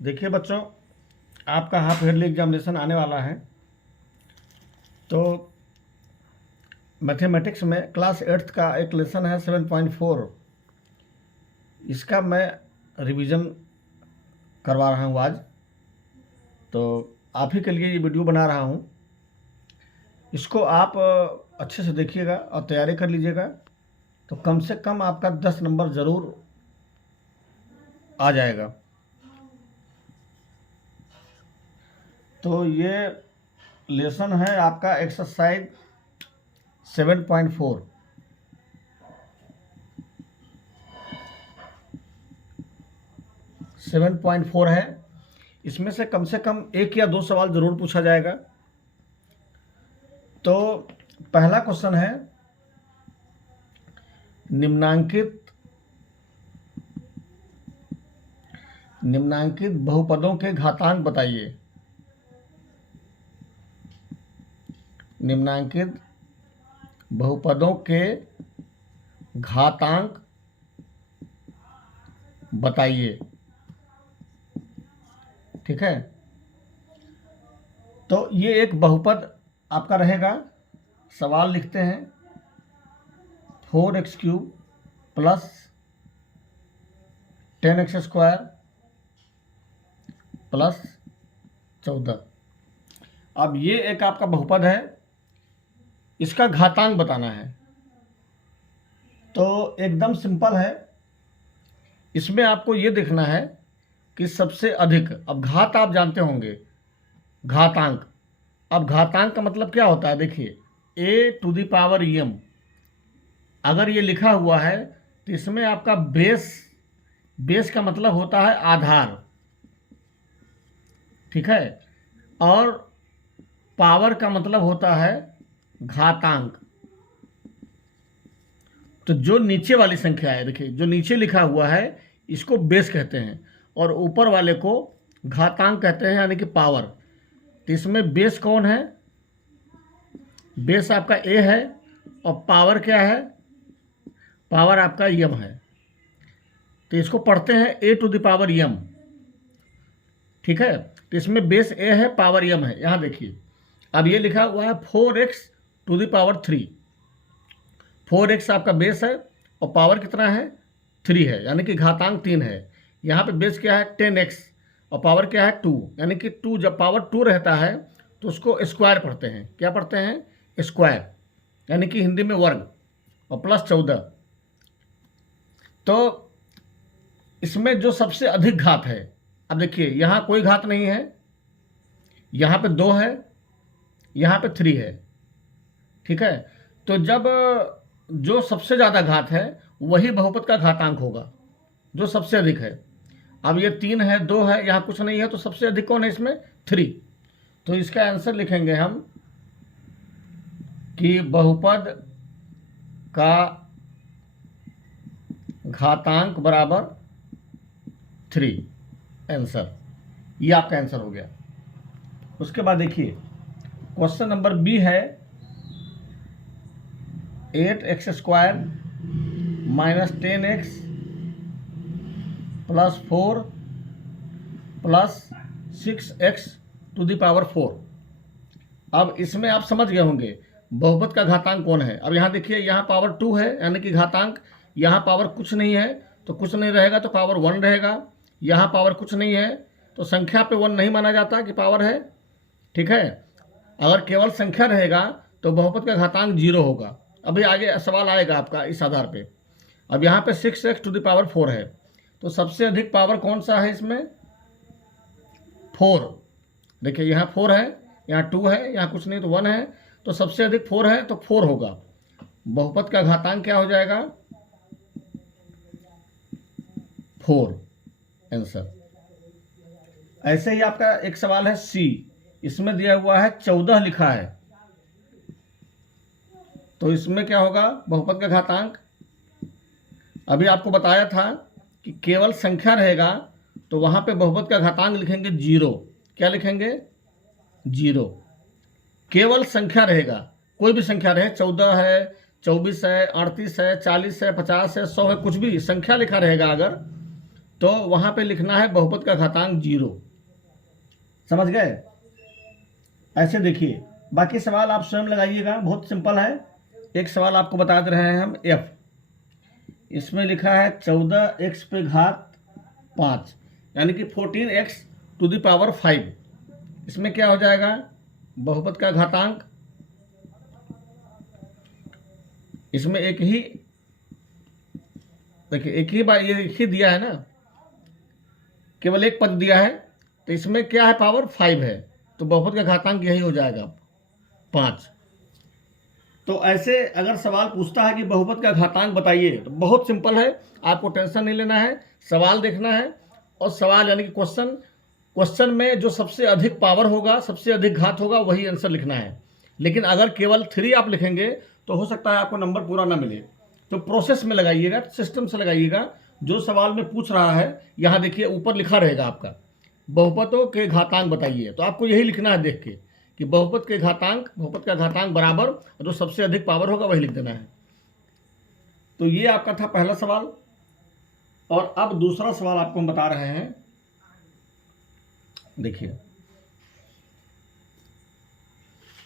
देखिए बच्चों, आपका हाफ ईयरली एग्जामिनेशन आने वाला है। तो मैथमेटिक्स में क्लास 8th का एक लेसन है 7.4। इसका मैं रिवीजन करवा रहा हूँ आज। तो आप ही के लिए ये वीडियो बना रहा हूँ। इसको आप अच्छे से देखिएगा और तैयारी कर लीजिएगा, तो कम से कम आपका 10 नंबर ज़रूर आ जाएगा। तो ये लेसन है आपका एक्सरसाइज 7.4। है। इसमें से कम एक या दो सवाल ज़रूर पूछा जाएगा। तो पहला क्वेश्चन है, निम्नांकित बहुपदों के घातांक बताइए। निम्नांकित बहुपदों के घातांक बताइए। ठीक है, तो ये एक बहुपद आपका रहेगा। सवाल लिखते हैं 4x³ प्लस 10x² प्लस 14। अब ये एक आपका बहुपद है, इसका घातांक बताना है। तो एकदम सिंपल है। इसमें आपको ये देखना है कि सबसे अधिक, अब घात आप जानते होंगे, घातांक। अब घातांक का मतलब क्या होता है, देखिए a⁴m अगर ये लिखा हुआ है तो इसमें आपका बेस का मतलब होता है आधार। ठीक है, और पावर का मतलब होता है घातांक। तो जो नीचे वाली संख्या है, देखिए जो नीचे लिखा हुआ है इसको बेस कहते हैं, और ऊपर वाले को घातांक कहते हैं, यानी कि पावर। तो इसमें बेस कौन है? बेस आपका a है, और पावर क्या है? पावर आपका m है। तो इसको पढ़ते हैं a⁴m। ठीक है, तो इसमें बेस a है, पावर m है। यहाँ देखिए, अब ये लिखा हुआ है 4x⁴। 4x आपका बेस है और पावर कितना है? 3 है, यानी कि घातांक 3 है। यहाँ पे बेस क्या है? 10x, और पावर क्या है? 2, यानी कि 2। जब पावर 2 रहता है तो उसको स्क्वायर पढ़ते हैं। क्या पढ़ते हैं? स्क्वायर, यानी कि हिंदी में वर्ग, और प्लस 14। तो इसमें जो सबसे अधिक घात है, अब देखिए यहाँ कोई घात नहीं है, यहाँ पे 2 है, यहाँ पे 3 है। ठीक है, तो जब जो सबसे ज़्यादा घात है वही बहुपद का घातांक होगा, जो सबसे अधिक है। अब ये 3 है, 2 है, यहाँ कुछ नहीं है, तो सबसे अधिक कौन है इसमें? 3। तो इसका आंसर लिखेंगे हम कि बहुपद का घातांक बराबर 3। आंसर, ये आपका आंसर हो गया। उसके बाद देखिए क्वेश्चन नंबर बी है 8x² minus 10x plus 4 plus 6x⁴। अब इसमें आप समझ गए होंगे बहुपद का घातांक कौन है। अब यहाँ देखिए, यहाँ पावर 2 है, यानी कि घातांक। यहाँ पावर कुछ नहीं है तो कुछ नहीं रहेगा, तो पावर 1 रहेगा। यहाँ पावर कुछ नहीं है तो संख्या पे 1 नहीं माना जाता कि पावर है। ठीक है, अगर केवल संख्या रहेगा तो बहुपद का घातांक 0 होगा। अभी आगे सवाल आएगा आपका इस आधार पे। अब यहाँ पे 6x⁴ है, तो सबसे अधिक पावर कौन सा है इसमें? 4। देखिए यहाँ 4 है, यहाँ 2 है, यहाँ कुछ नहीं तो 1 है, तो सबसे अधिक 4 है, तो 4 होगा। बहुपद का घातांक क्या हो जाएगा? 4 आंसर। ऐसे ही आपका एक सवाल है सी, इसमें दिया हुआ है 14 लिखा है, तो इसमें क्या होगा बहुपद का घातांक? अभी आपको बताया था कि केवल संख्या रहेगा तो वहां पे बहुपद का घातांक लिखेंगे 0। क्या लिखेंगे? 0। केवल संख्या रहेगा, कोई भी संख्या रहे, 14 है, 24 है, 38 है, 40 है, 50 है, 100 है, कुछ भी संख्या लिखा रहेगा अगर, तो वहाँ पे लिखना है बहुपद का घातांक 0। समझ गए? ऐसे देखिए, बाकी सवाल आप स्वयं लगाइएगा, बहुत सिंपल है। एक सवाल आपको बता दे रहे हैं हम, F, इसमें लिखा है 14x पे घात 5, यानी कि 14x टू द पावर 5। इसमें क्या हो जाएगा? बहुपद का घातांक, इसमें एक ही, देखिए एक ही बार ये एक ही दिया है ना, केवल एक पद दिया है, तो इसमें क्या है? पावर 5 है, तो बहुपद का घातांक यही हो जाएगा 5। तो ऐसे अगर सवाल पूछता है कि बहुपद का घातांक बताइए, तो बहुत सिंपल है, आपको टेंशन नहीं लेना है, सवाल देखना है, और सवाल यानी कि क्वेश्चन में जो सबसे अधिक पावर होगा, सबसे अधिक घात होगा, वही आंसर लिखना है। लेकिन अगर केवल 3 आप लिखेंगे तो हो सकता है आपको नंबर पूरा ना मिले। तो प्रोसेस में लगाइएगा, सिस्टम से लगाइएगा। जो सवाल में पूछ रहा है, यहाँ देखिए ऊपर लिखा रहेगा आपका बहुपदों के घातांक बताइए, तो आपको यही लिखना है देख के कि बहुपद का घातांक बराबर जो सबसे अधिक पावर होगा वही लिख देना है। तो ये आपका था पहला सवाल। और अब दूसरा सवाल आपको हम बता रहे हैं, देखिए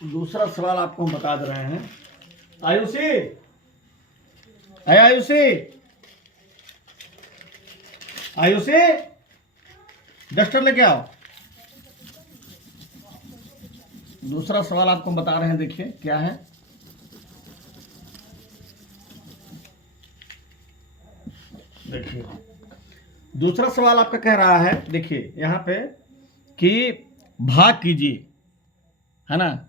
दूसरा सवाल आपको हम बता दे रहे हैं। आयुषी, आयुषी डस्टर लेके आओ। दूसरा सवाल आपको हम बता रहे हैं, देखिए क्या है। देखिए दूसरा सवाल आपका कह रहा है, देखिए यहाँ पे कि भाग कीजिए, है ना।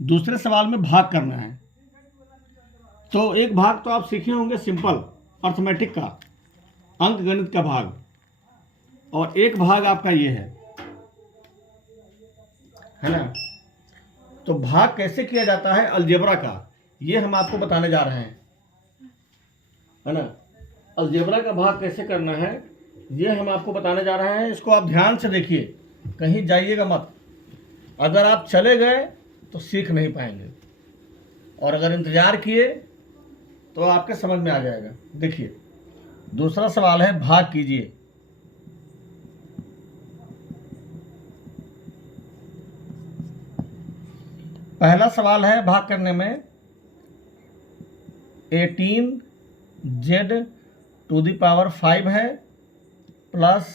दूसरे सवाल में भाग करना है। तो एक भाग तो आप सीखे होंगे सिंपल अर्थमेटिक का, अंक गणित का भाग, और एक भाग आपका ये है ना। तो भाग कैसे किया जाता है अलजेब्रा का, ये हम आपको बताने जा रहे हैं, है ना। अलजेब्रा का भाग कैसे करना है ये हम आपको बताने जा रहे हैं। इसको आप ध्यान से देखिए, कहीं जाइएगा मत। अगर आप चले गए तो सीख नहीं पाएंगे, और अगर इंतजार किए तो आपके समझ में आ जाएगा। देखिए दूसरा सवाल है, भाग कीजिए। पहला सवाल है भाग करने में 18z टू द पावर 5 है plus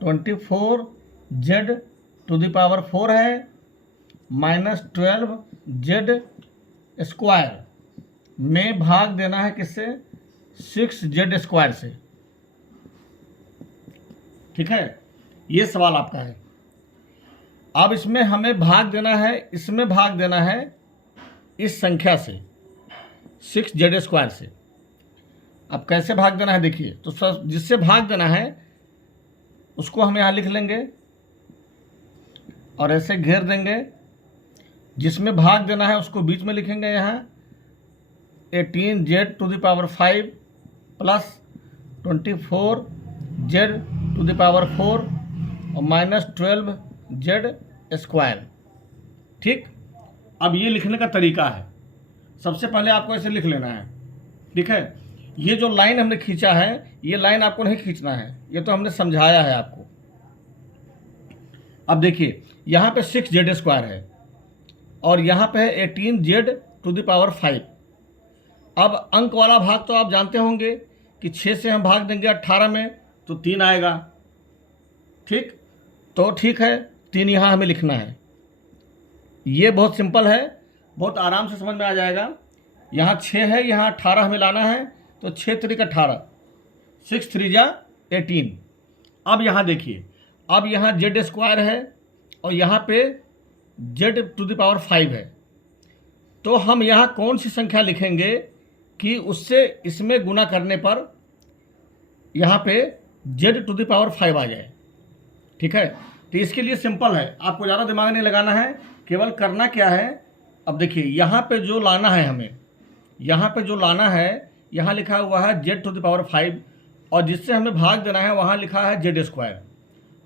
24z to the power 4 है माइनस 12z स्क्वायर में भाग देना है किससे? 6z स्क्वायर से। ठीक है, ये सवाल आपका है। अब इसमें हमें भाग देना है, इसमें भाग देना है इस संख्या से, 6z स्क्वायर से। अब कैसे भाग देना है देखिए, तो सर जिससे भाग देना है उसको हम यहाँ लिख लेंगे और ऐसे घेर देंगे। जिसमें भाग देना है उसको बीच में लिखेंगे, यहाँ 18z to the power 5 plus 24z to the power 4 और माइनस 12z स्क्वायर। ठीक, अब ये लिखने का तरीका है, सबसे पहले आपको ऐसे लिख लेना है। ठीक है, ये जो लाइन हमने खींचा है, ये लाइन आपको नहीं खींचना है, ये तो हमने समझाया है आपको। अब देखिए यहाँ पे 6z स्क्वायर है और यहाँ पे है 18z टू द पावर 5। अब अंक वाला भाग तो आप जानते होंगे कि 6 से हम भाग देंगे 18 में तो 3 आएगा। ठीक, तो ठीक है, 3 यहाँ हमें लिखना है। ये बहुत सिंपल है, बहुत आराम से समझ में आ जाएगा। यहाँ 6 है, यहाँ 18 हमें लाना है, तो 6 3 18, 6 3 18। अब यहाँ देखिए, अब यहाँ z स्क्वायर है और यहाँ पे z टू द पावर 5 है, तो हम यहाँ कौन सी संख्या लिखेंगे कि उससे इसमें गुना करने पर यहाँ पे z टू द पावर 5 आ जाए। ठीक है, तो इसके लिए सिंपल है, आपको ज़्यादा दिमाग नहीं लगाना है, केवल करना क्या है। अब देखिए यहाँ पे जो लाना है हमें, यहाँ पे जो लाना है, यहाँ लिखा हुआ है z टू द पावर 5 और जिससे हमें भाग देना है वहाँ लिखा है z स्क्वायर।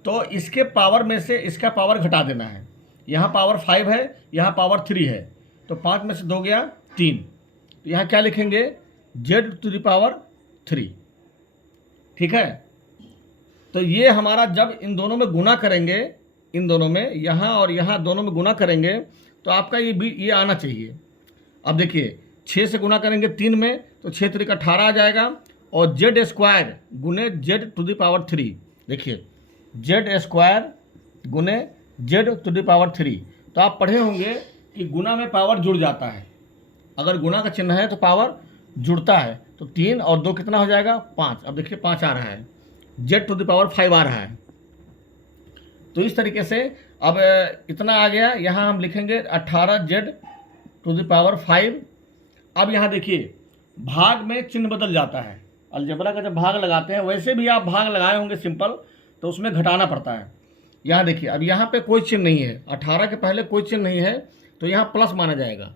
तो इसके पावर में से इसका पावर घटा देना है। यहाँ पावर 5 है, यहाँ पावर 3 है, तो 5 में से 2 गया 3, तो यहाँ क्या लिखेंगे z टू द पावर 3। ठीक है, तो ये हमारा जब इन दोनों में गुना करेंगे, इन दोनों में, यहाँ और यहाँ दोनों में गुना करेंगे, तो आपका ये आना चाहिए। अब देखिए 6 से गुना करेंगे 3 में, तो 6 3 का 18 आ जाएगा, और जेड स्क्वायर गुने जेड टू द पावर 3, देखिए जेड स्क्वायर गुने जेड टू द पावर 3। तो आप पढ़े होंगे कि गुना में पावर जुड़ जाता है, अगर गुना का चिन्ह है तो पावर जुड़ता है। तो 3 और 2 कितना हो जाएगा 5। अब देखिए 5 आ रहा है, जेड टू द पावर 5 आ रहा है। तो इस तरीके से अब इतना आ गया, यहाँ हम लिखेंगे 18 जेड टू द पावर 5। अब यहाँ देखिए भाग में चिन्ह बदल जाता है, अलजेब्रा का जब भाग लगाते हैं, वैसे भी आप भाग लगाए होंगे सिंपल, तो उसमें घटाना पड़ता है। यहाँ देखिए अब यहाँ पे कोई चिन्ह नहीं है, 18 के पहले कोई चिन्ह नहीं है, तो यहाँ प्लस माना जाएगा।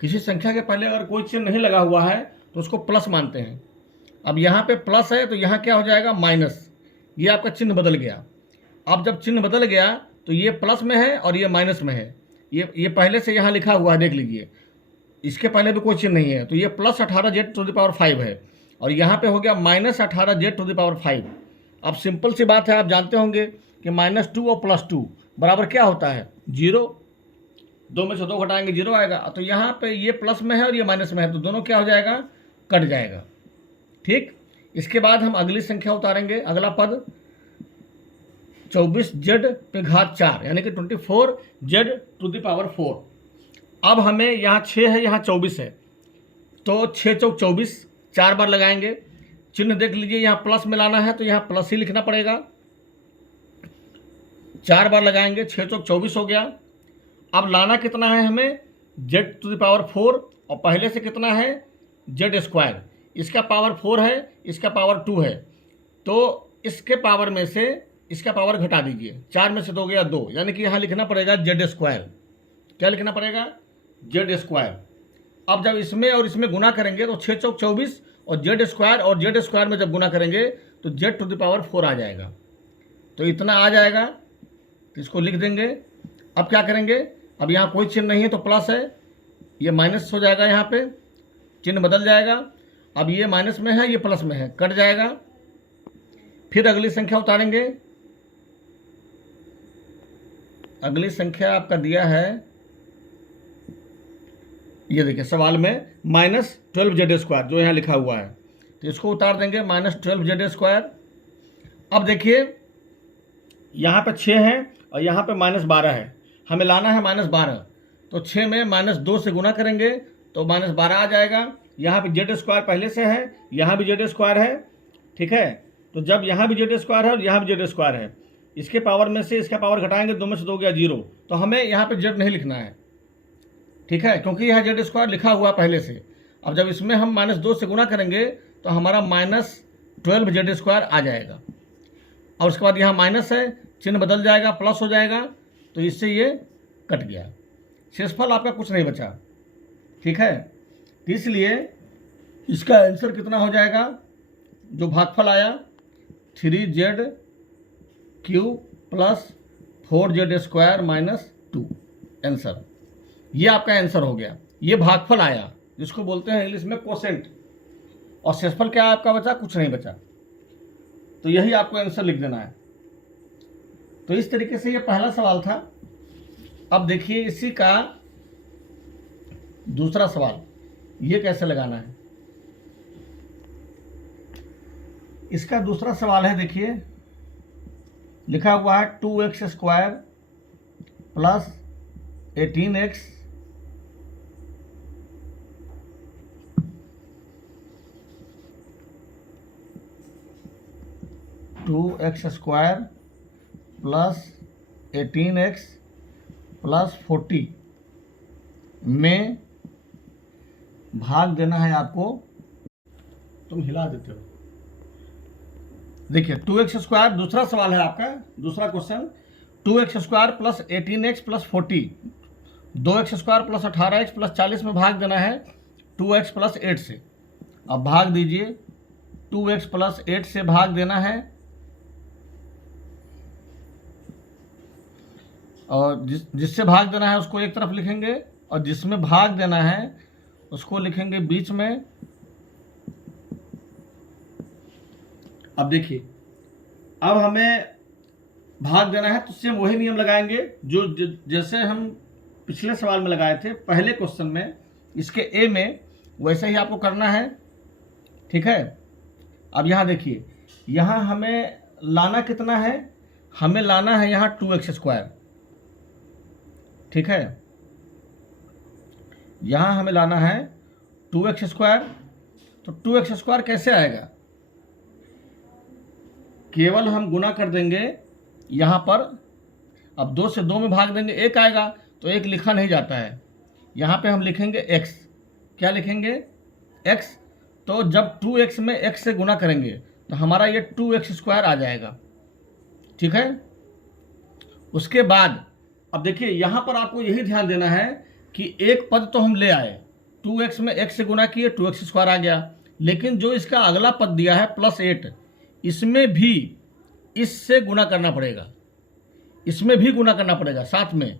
किसी संख्या के पहले अगर कोई चिन्ह नहीं लगा हुआ है तो उसको प्लस मानते हैं। अब यहाँ पे प्लस है तो यहाँ क्या हो जाएगा माइनस, ये आपका चिन्ह बदल गया। अब जब चिन्ह बदल गया तो ये प्लस में है और ये माइनस में है, ये पहले से यहाँ लिखा हुआ है, देख लीजिए, इसके पहले भी कोई चिन्ह नहीं है, तो ये plus 18 Z to the power 5 है, और यहाँ पे हो गया minus 18 Z to the power 5। अब सिंपल सी बात है, आप जानते होंगे कि -2 और +2 बराबर क्या होता है 0, 2 में से 2 घटाएंगे 0 आएगा। तो यहाँ पे ये प्लस में है और ये माइनस में है, तो दोनों क्या हो जाएगा कट जाएगा। ठीक, इसके बाद हम अगली संख्या उतारेंगे, अगला पद 24 जेड पे घात 4, यानी कि 24 जेड टू द पावर 4। अब हमें यहाँ 6 है, यहाँ 24 है, तो 6 चौक 24, 4 बार लगाएंगे। चिन्ह देख लीजिए, यहाँ प्लस में लाना है तो यहाँ प्लस ही लिखना पड़ेगा, 4 बार लगाएंगे, 6 चौक 24 हो गया। अब लाना कितना है हमें जेड टू द पावर 4, और पहले से कितना है जेड स्क्वायर, इसका पावर 4 है, इसका पावर 2 है, तो इसके पावर में से इसका पावर घटा दीजिए, 4 में से 2 गया 2, यानी कि यहाँ लिखना पड़ेगा जेड स्क्वायर। क्या लिखना पड़ेगा जेड स्क्वायर। अब जब इसमें और इसमें गुना करेंगे तो 6 चौक 24 और जेड स्क्वायर में जब गुना करेंगे तो जेड टू द पावर 4 आ जाएगा। तो इतना आ जाएगा, तो इसको लिख देंगे। अब क्या करेंगे, अब यहाँ कोई चिन्ह नहीं है तो प्लस है, ये माइनस हो जाएगा, यहाँ पे चिन्ह बदल जाएगा। अब ये माइनस में है, ये प्लस में है, कट जाएगा। फिर अगली संख्या उतारेंगे, अगली संख्या आपका दिया है, ये देखिए सवाल में -12 जेड स्क्वायर जो यहाँ लिखा हुआ है, तो इसको उतार देंगे -12 जेड स्क्वायर। अब देखिए यहाँ पे 6 है और यहाँ पे -12 है, हमें लाना है -12, तो 6 में -2 से गुना करेंगे तो -12 आ जाएगा। यहाँ पे जेड स्क्वायर पहले से है, यहाँ भी जेड स्क्वायर है, ठीक है। तो जब यहाँ भी जेड स्क्वायर है और यहाँ भी जेड स्क्वायर है, इसके पावर में से इसका पावर घटाएंगे, 2 में से 2 गया 0, तो हमें यहाँ पे जेड नहीं लिखना है, ठीक है, क्योंकि यहाँ जेड स्क्वायर लिखा हुआ पहले से। अब जब इसमें हम -2 से गुना करेंगे तो हमारा -12 जेड स्क्वायर आ जाएगा, और उसके बाद यहाँ माइनस है, चिन्ह बदल जाएगा, प्लस हो जाएगा, तो इससे ये कट गया, शेषफल आपका कुछ नहीं बचा, ठीक है। तो इसलिए इसका आंसर कितना हो जाएगा, जो भागफल आया 3z³ + 4z² - 2 आंसर, ये आपका आंसर हो गया। ये भागफल आया, जिसको बोलते हैं इंग्लिश में कोसेंट, और शेषफल क्या आपका बचा, कुछ नहीं बचा। तो यही आपको आंसर लिख देना है। तो इस तरीके से ये पहला सवाल था। अब देखिए इसी का दूसरा सवाल, ये कैसे लगाना है। इसका दूसरा सवाल है, देखिए लिखा हुआ है 2x² + 18x + 40 में भाग देना है आपको। तुम हिला देते हो। देखिए 2x² दूसरा सवाल है आपका, दूसरा question, 2x² + 18x + 40, 2x² + 18x + 40 में भाग देना है 2x + 8 से। अब भाग दीजिए, 2x + 8 से भाग देना है, और जिससे भाग देना है उसको एक तरफ लिखेंगे, और जिसमें भाग देना है उसको लिखेंगे बीच में। अब देखिए अब हमें भाग देना है, तो सेम वही नियम लगाएंगे जो जैसे हम पिछले सवाल में लगाए थे पहले क्वेश्चन में, इसके ए में, वैसे ही आपको करना है। ठीक है, अब यहाँ देखिए, यहाँ हमें लाना कितना है, हमें लाना है यहाँ 2x²। ठीक है, यहाँ हमें लाना है 2x²। तो 2x² कैसे आएगा, केवल हम गुना कर देंगे यहाँ पर। अब 2 से 2 में भाग देंगे, 1 आएगा, तो 1 लिखा नहीं जाता है, यहाँ पे हम लिखेंगे x। क्या लिखेंगे, x। तो जब 2x में x से गुना करेंगे तो हमारा ये 2x² आ जाएगा। ठीक है, उसके बाद अब देखिए यहाँ पर आपको यही ध्यान देना है कि एक पद तो हम ले आए, 2x में x से गुना किए, 2x² आ गया, लेकिन जो इसका अगला पद दिया है +8, इसमें भी इससे गुना करना पड़ेगा, इसमें भी गुना करना पड़ेगा साथ में,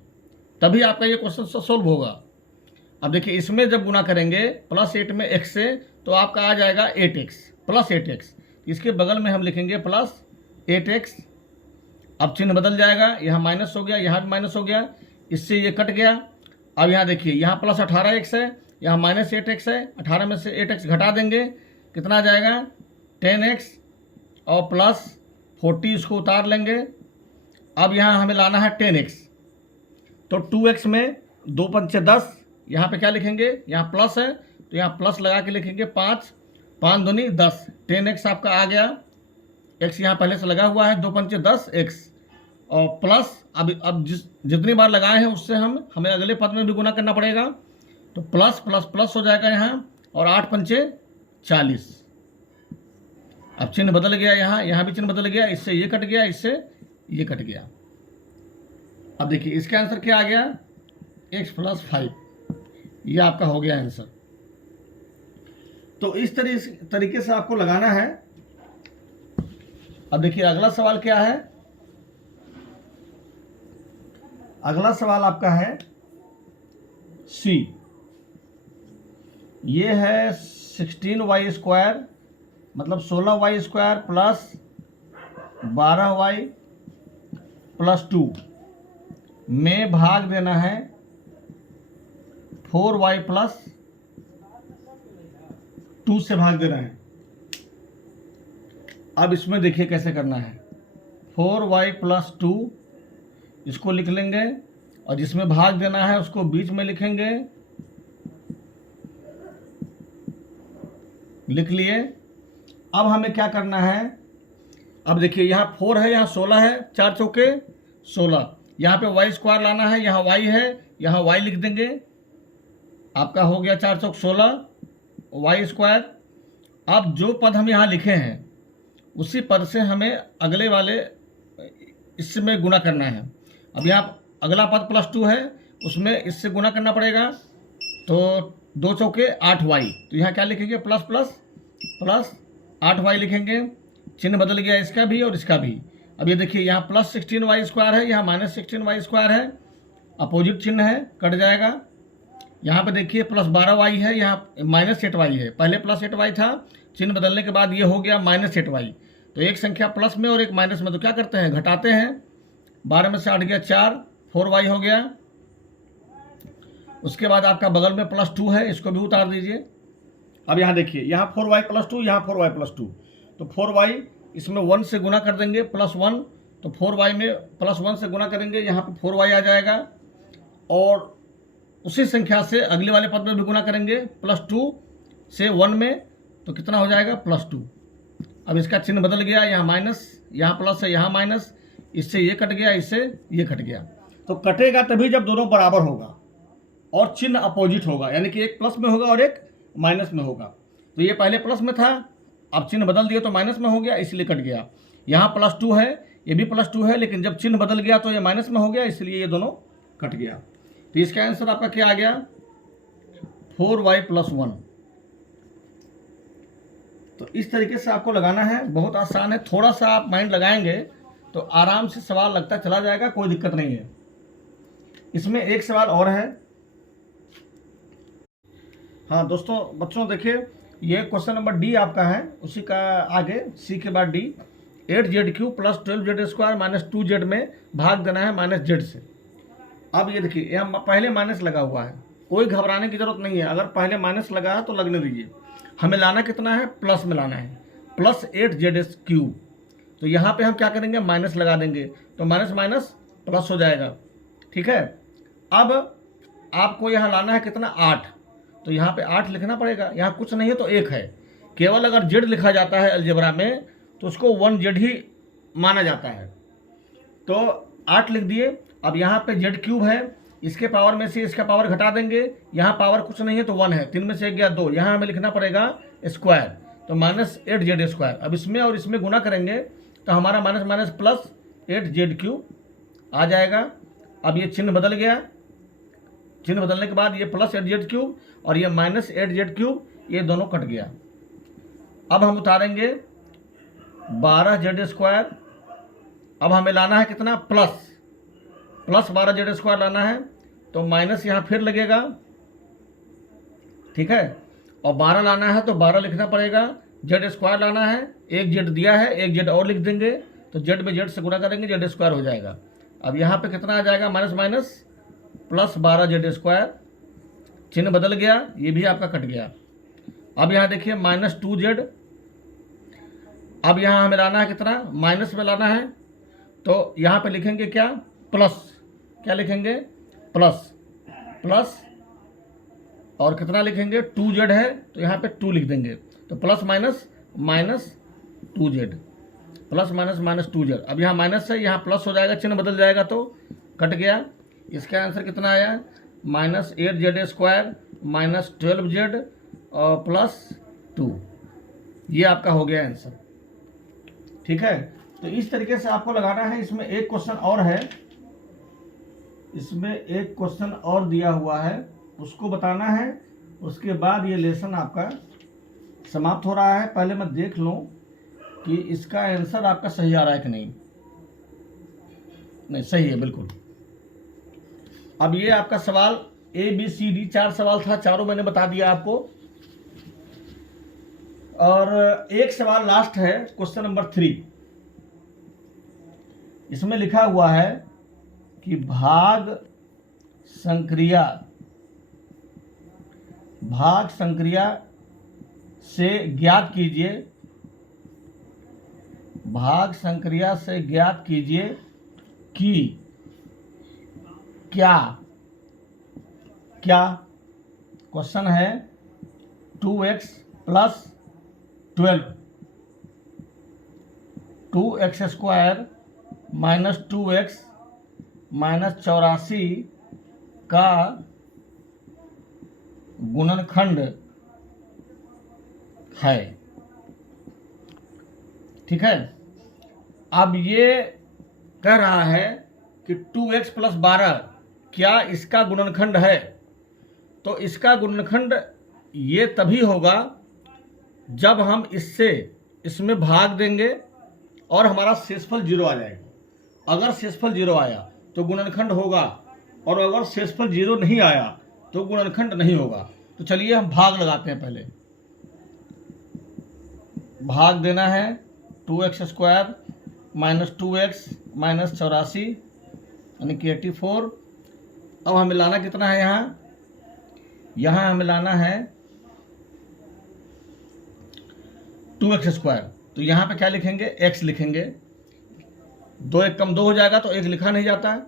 तभी आपका ये क्वेश्चन सोल्व होगा। अब देखिए, इसमें जब गुना करेंगे +8 में x से, तो आपका आ जाएगा 8x +8x। इसके बगल में हम लिखेंगे +8x। अब चिन्ह बदल जाएगा, यहाँ माइनस हो गया, यहाँ भी माइनस हो गया, इससे ये कट गया। अब यहाँ देखिए, यहाँ +18x है, यहाँ -8x है, 18 में से 8x घटा देंगे, कितना आ जाएगा 10x, और +40 इसको उतार लेंगे। अब यहाँ हमें लाना है 10x, तो 2x में 2 पंचे 10, यहाँ पे क्या लिखेंगे, यहाँ प्लस है तो यहाँ प्लस लगा के लिखेंगे 5, 5 दूनी 10, 10x आपका आ गया। x यहाँ पहले से लगा हुआ है, 2 पंचे 10x, और प्लस अब जितनी बार लगाए हैं उससे हमें अगले पद में भी गुना करना पड़ेगा, तो प्लस प्लस प्लस हो जाएगा यहाँ, और 8 पंचे 40। अब चिन्ह बदल गया, यहाँ भी चिन्ह बदल गया, इससे ये कट गया, इससे ये कट गया। अब देखिए इसका आंसर क्या आ गया, x + 5, ये आपका हो गया आंसर। तो इस तरीके से आपको लगाना है। अब देखिए अगला सवाल क्या है, अगला सवाल आपका है C। ये है 16y² मतलब 16y² + 12y + 2 में भाग देना है 4y + 2 से भाग देना है। अब इसमें देखिए कैसे करना है, 4y + 2 इसको लिख लेंगे, और जिसमें भाग देना है उसको बीच में लिखेंगे, लिख लिए। अब हमें क्या करना है, अब देखिए यहाँ 4 है, यहाँ 16 है, 4 चौके 16, यहाँ पे y² लाना है, यहाँ y है, यहाँ y लिख देंगे, आपका हो गया 4 चौक 16 y²। अब जो पद हम यहाँ लिखे हैं उसी पद से हमें अगले वाले इसमें गुना करना है। अब यहाँ अगला पद +2 है, उसमें इससे गुना करना पड़ेगा, तो 2 चौके 8y, तो यहाँ क्या लिखेंगे, प्लस प्लस प्लस 8y लिखेंगे, चिन्ह बदल गया इसका भी और इसका भी। अब ये देखिए यहाँ +16y² है, यहाँ -16y² है, अपोजिट चिन्ह है, कट जाएगा। यहाँ पे देखिए +12y है, यहाँ -8y है, पहले +8y था, चिन्ह बदलने के बाद ये हो गया -8y। तो एक संख्या प्लस में और एक माइनस में, तो क्या करते हैं, घटाते हैं, 12 में से 8 गया 4, 4y हो गया। उसके बाद आपका बगल में +2 है, इसको भी उतार दीजिए। अब यहाँ देखिए, यहाँ 4y + 2, यहाँ 4y + 2, तो 4y इसमें 1 से गुना कर देंगे, +1, तो 4y में +1 से गुना करेंगे, यहाँ पे 4y आ जाएगा, और उसी संख्या से अगले वाले पद में भी गुना करेंगे, +2 से 1 में, तो कितना हो जाएगा, +2। अब इसका चिन्ह बदल गया, यहाँ माइनस, यहाँ प्लस है, यहाँ माइनस, इससे ये कट गया, इससे ये कट गया। तो कटेगा तभी जब दोनों बराबर होगा और चिन्ह अपोजिट होगा, यानी कि एक प्लस में होगा और एक माइनस में होगा। तो ये पहले प्लस में था, अब चिन्ह बदल दिया तो माइनस में हो गया, इसलिए कट गया। यहाँ +2 है, ये भी +2 है, लेकिन जब चिन्ह बदल गया तो ये माइनस में हो गया, इसलिए ये दोनों कट गया। तो इसका आंसर आपका क्या आ गया, 4y + 1। तो इस तरीके से आपको लगाना है, बहुत आसान है, थोड़ा सा आप माइंड लगाएंगे तो आराम से सवाल लगता चला जाएगा, कोई दिक्कत नहीं है। इसमें एक सवाल और है। हाँ बच्चों देखिए, ये क्वेश्चन नंबर D आपका है, उसी का आगे C के बाद D। 8z³ plus 12z² minus 2z में भाग देना है माइनस z से। अब ये देखिए यहाँ पहले माइनस लगा हुआ है, कोई घबराने की ज़रूरत नहीं है। अगर पहले माइनस लगा है तो लगने दीजिए। हमें लाना कितना है, प्लस में लाना है, प्लस 8z³। तो यहाँ पे हम क्या करेंगे, माइनस लगा देंगे, तो माइनस माइनस प्लस हो जाएगा। ठीक है, अब आपको यहाँ लाना है कितना, 8। तो यहाँ पे 8 लिखना पड़ेगा। यहाँ कुछ नहीं है तो 1 है। केवल अगर z लिखा जाता है अलजेब्रा में तो उसको 1z ही माना जाता है। तो 8 लिख दिए। अब यहाँ पे z³ है, इसके पावर में से इसका पावर घटा देंगे। यहाँ पावर कुछ नहीं है तो 1 है, 3 में से 1 गया 2। यहाँ हमें लिखना पड़ेगा स्क्वायर, तो माइनस 8z²। अब इसमें और इसमें गुना करेंगे तो हमारा माइनस माइनस प्लस 8z³ आ जाएगा। अब ये चिन्ह बदल गया, चिन्ह बदलने के बाद ये प्लस 8z³ और ये माइनस 8z³, ये दोनों कट गया। अब हम उतारेंगे 12z²। अब हमें लाना है कितना, प्लस 12z² लाना है, तो माइनस यहाँ फिर लगेगा। ठीक है, और 12 लाना है तो 12 लिखना पड़ेगा। z² लाना है, एक z दिया है, एक z और लिख देंगे, तो z में z से गुणा करेंगे, z² हो जाएगा। अब यहाँ पे कितना आ जाएगा, माइनस माइनस प्लस 12z²। चिन्ह बदल गया, ये भी आपका कट गया। अब यहाँ देखिए माइनस 2z। अब यहाँ हमें लाना है कितना, माइनस में लाना है, तो यहाँ पे लिखेंगे क्या, प्लस। क्या लिखेंगे, प्लस प्लस, और कितना लिखेंगे, 2z है तो यहाँ पे 2 लिख देंगे, तो plus minus minus 2z, plus minus minus 2z। अब यहाँ माइनस है, यहाँ प्लस हो जाएगा, चिन्ह बदल जाएगा तो कट गया। इसका आंसर कितना आया, माइनस 8z² माइनस 12z और प्लस 2। ये आपका हो गया आंसर। ठीक है, तो इस तरीके से आपको लगाना है। इसमें एक क्वेश्चन और है, इसमें एक क्वेश्चन और दिया हुआ है, उसको बताना है। उसके बाद ये लेसन आपका समाप्त हो रहा है। पहले मैं देख लूँ कि इसका आंसर आपका सही आ रहा है कि नहीं। नहीं, सही है बिल्कुल। अब ये आपका सवाल ABCD 4 सवाल था, चारों मैंने बता दिया आपको। और एक सवाल लास्ट है, क्वेश्चन नंबर 3। इसमें लिखा हुआ है कि भाग संक्रिया से ज्ञात कीजिए, भाग संक्रिया से ज्ञात कीजिए कि क्या क्वेश्चन है 2x plus 12, 2x² minus 2x minus 84 का गुणनखंड है। ठीक है, अब ये कह रहा है कि 2x प्लस 12 क्या इसका गुणनखंड है। तो इसका गुणनखंड ये तभी होगा जब हम इसमें भाग देंगे और हमारा शेषफल 0 आ जाएगा। अगर शेषफल 0 आया तो गुणनखंड होगा, और अगर शेषफल 0 नहीं आया तो गुणनखंड नहीं होगा। तो चलिए हम भाग लगाते हैं। पहले भाग देना है 2x² माइनस 2x माइनस 84 यानी कि 84। अब हमें लाना कितना है, यहाँ हमें लाना है 2x²। तो यहाँ पे क्या लिखेंगे, x लिखेंगे। 2 1 कम 2 हो जाएगा, तो 1 लिखा नहीं जाता है।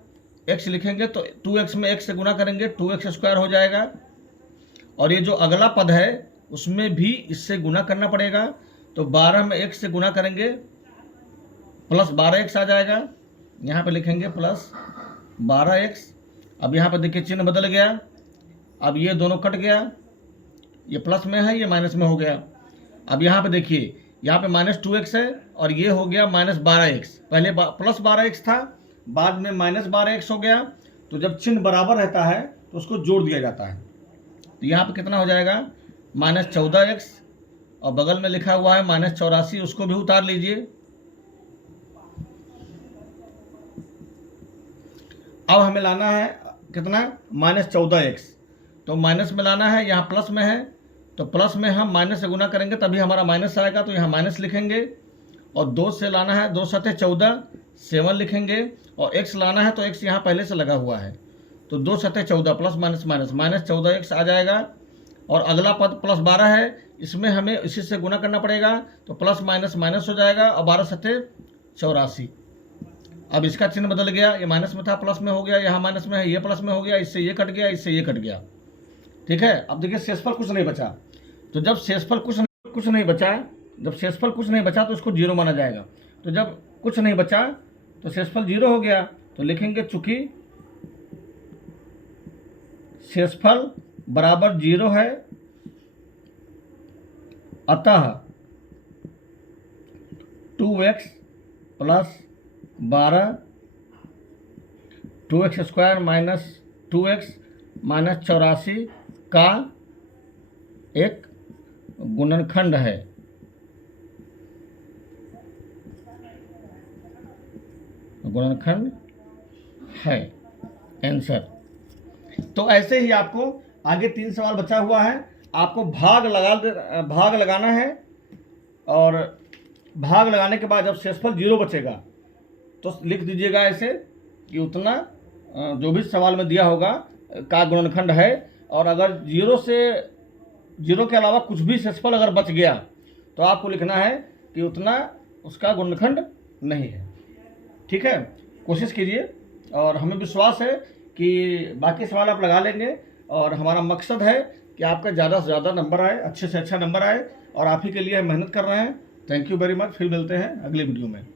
x लिखेंगे तो 2x में x से गुना करेंगे, 2x² हो जाएगा। और ये जो अगला पद है उसमें भी इससे गुना करना पड़ेगा, तो 12 में x से गुना करेंगे, प्लस 12x आ जाएगा। यहाँ पे लिखेंगे प्लस 12x। अब यहाँ पे देखिए चिन्ह बदल गया, अब ये दोनों कट गया, ये प्लस में है, ये माइनस में हो गया। अब यहाँ पे देखिए, यहाँ पे माइनस 2x है और ये हो गया माइनस 12x। पहले प्लस 12x था, बाद में माइनस 12x हो गया। तो जब चिन्ह बराबर रहता है तो उसको जोड़ दिया जाता है। तो यहाँ पे कितना हो जाएगा, माइनस 14x, और बगल में लिखा हुआ है माइनस 84, उसको भी उतार लीजिए। अब हमें लाना है कितना, माइनस 14x। तो माइनस में लाना है, यहाँ प्लस में है, तो प्लस में हम माइनस से गुना करेंगे तभी हमारा माइनस आएगा, तो यहाँ माइनस लिखेंगे। और 2 से लाना है, 2 सतह 14, 7 लिखेंगे, और x लाना है तो x यहाँ पहले से लगा हुआ है, तो 2 सतह 14 plus minus minus minus 14x आ जाएगा। और अगला पद प्लस 12 है, इसमें हमें इसी से गुना करना पड़ेगा, तो प्लस माइनस माइनस हो जाएगा, और 12 सतह 84। अब इसका चिन्ह बदल गया, ये माइनस में था प्लस में हो गया, यहाँ माइनस में है ये प्लस में हो गया, इससे ये कट गया, इससे ये कट गया। ठीक है, अब देखिए शेषफल कुछ नहीं बचा, तो जब शेषफल कुछ नहीं बचा, जब शेषफल कुछ नहीं बचा तो इसको 0 माना जाएगा। तो जब कुछ नहीं बचा तो शेषफल 0 हो गया, तो लिखेंगे चूंकि शेषफल बराबर 0 है, अतः 2x plus 12 2x square minus 2x minus 84 का एक गुणनखंड है। गुणनखंड है आंसर। तो ऐसे ही आपको आगे 3 सवाल बचा हुआ है, आपको भाग लगाना है, और भाग लगाने के बाद जब शेषफल 0 बचेगा तो लिख दीजिएगा ऐसे कि उतना जो भी सवाल में दिया होगा का गुणनखंड है, और अगर 0 के अलावा कुछ भी शेषफल अगर बच गया तो आपको लिखना है कि उतना उसका गुणनखंड नहीं है। ठीक है, कोशिश कीजिए, और हमें विश्वास है कि बाकी सवाल आप लगा लेंगे, और हमारा मकसद है कि आपका ज़्यादा से ज़्यादा नंबर आए, अच्छे से अच्छा नंबर आए, और आप ही के लिए मेहनत कर रहे हैं। Thank you very much. फिर मिलते हैं अगले वीडियो में।